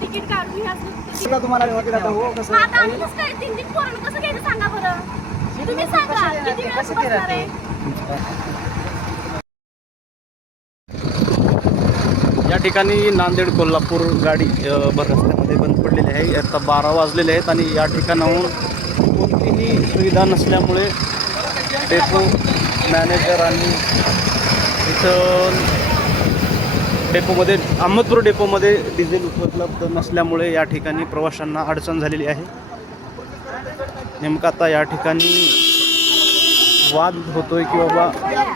Ticket काढून तुम्हाला कसं घ्यायचं सांगा बरं. तुम्ही सांगा किती वेळ बसणार आहे. या ठिकाणी नांदेड कोल्हापूर गाडी भर रस्त्यामध्ये बंद पडलेली आहे. आता 12 वाजलेले आहेत आणि या ठिकाणाहून कोणतीही सुविधा नसल्यामुळे डेपो मॅनेजरांनी इथं डेपोमध्ये अहमदपूर डेपोमध्ये डिझेल उपलब्ध नसल्यामुळे या ठिकाणी प्रवाशांना अडचण झालेली आहे. नेमकं आता या ठिकाणी वाद होतोय की बाबा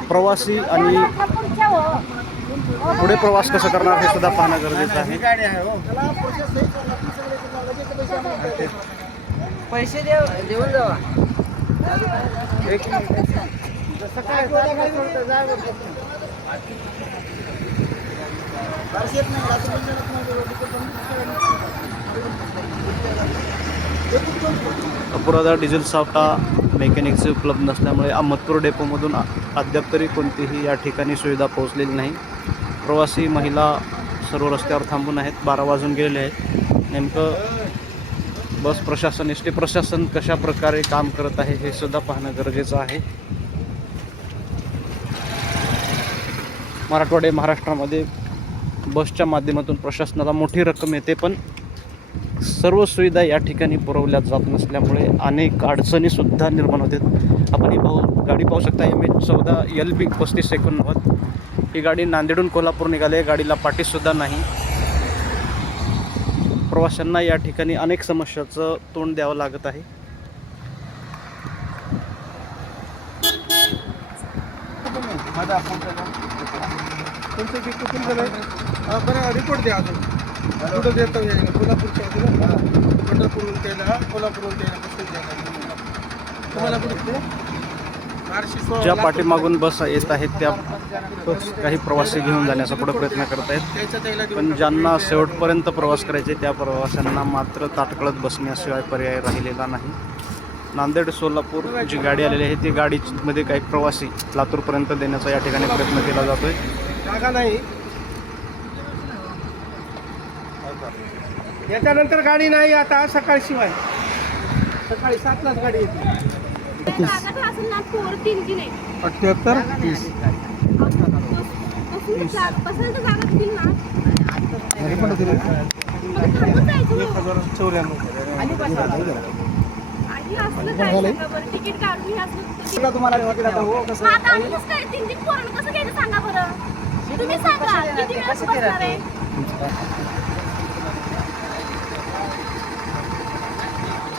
प्रवासी आणि पुढे प्रवास कसं करणार हे सुद्धा पाहणं गरजेचं आहे. पैसे देऊन जावा. अपुराधा डिझेल साठा मेकॅनिकचे उपलब्ध नसल्यामुळे अहमदपूर डेपोमधून अद्याप तरी कोणतीही या ठिकाणी सुविधा पोहोचलेली नाही. प्रवासी महिला सर्व रस्त्यावर थांबून आहेत. 12 वाजून गेलेले आहेत. नेमकं बस प्रशासन एस टी प्रशासन कशा प्रकारे काम करत आहे हे सुद्धा पाहणं गरजेचं आहे. मराठवाडे महाराष्ट्रामध्ये बसच्या माध्यमातून प्रशासनाला मोठी रक्कम येते, पण सर्व सुविधा या ठिकाणी पुरवल्या जात नसल्यामुळे अनेक अडचणीसुद्धा निर्माण होतात. आपण ही गाडी पाहू शकता MH14 LB 3589. ही गाडी नांदेडून कोल्हापूर निघाली आहे. गाडीला पाटीसुद्धा नाही. प्रवाशांना या ठिकाणी अनेक समस्याचं तोंड द्यावं लागत आहे. रिपोर्ट द्या अजून कुठं देतो कोल्हापूरच्या पंढरपूरहून द्यायला कोल्हापूरहून द्यायला तुम्हाला कुठे ज्या पाठीमागून बस येत आहेत त्या काही प्रवासी घेऊन जाण्याचा पुढे प्रयत्न करत आहेत, पण ज्यांना शेवटपर्यंत प्रवास करायचे त्या प्रवाशांना मात्र ताटकळत बसण्याशिवाय पर्याय राहिलेला नाही. नांदेड सोलापूर जी गाडी आलेली आहे ती गाडीमध्ये काही प्रवासी लातूरपर्यंत देण्याचा या ठिकाणी प्रयत्न केला जातोय. जागा नाही. याच्यानंतर गाडी नाही आता सकाळी शिवाय सकाळी 7लाच गाडी येते. 78 तिकीट काढून तुम्हाला कसं घ्यायचं सांगा बरं. तुम्ही सांगा किती वेळ बसणार आहे.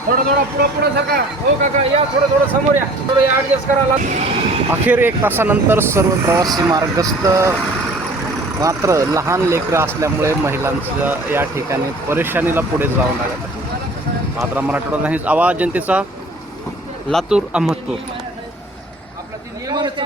थोडं पुढं सका. हो काका या थोडं समोर या. थोडं ॲडजस्ट करायला. अखेर 1 तासानंतर सर्व प्रवासी मार्गस्थ, मात्र लहान लेकरं असल्यामुळे महिलांचं या ठिकाणी परेशानीला पुढे जावं लागत आहे. मात्र मराठवाडा नाही आवाज जनतेचा, लातूर अहमदपूर. आपला ती नियमच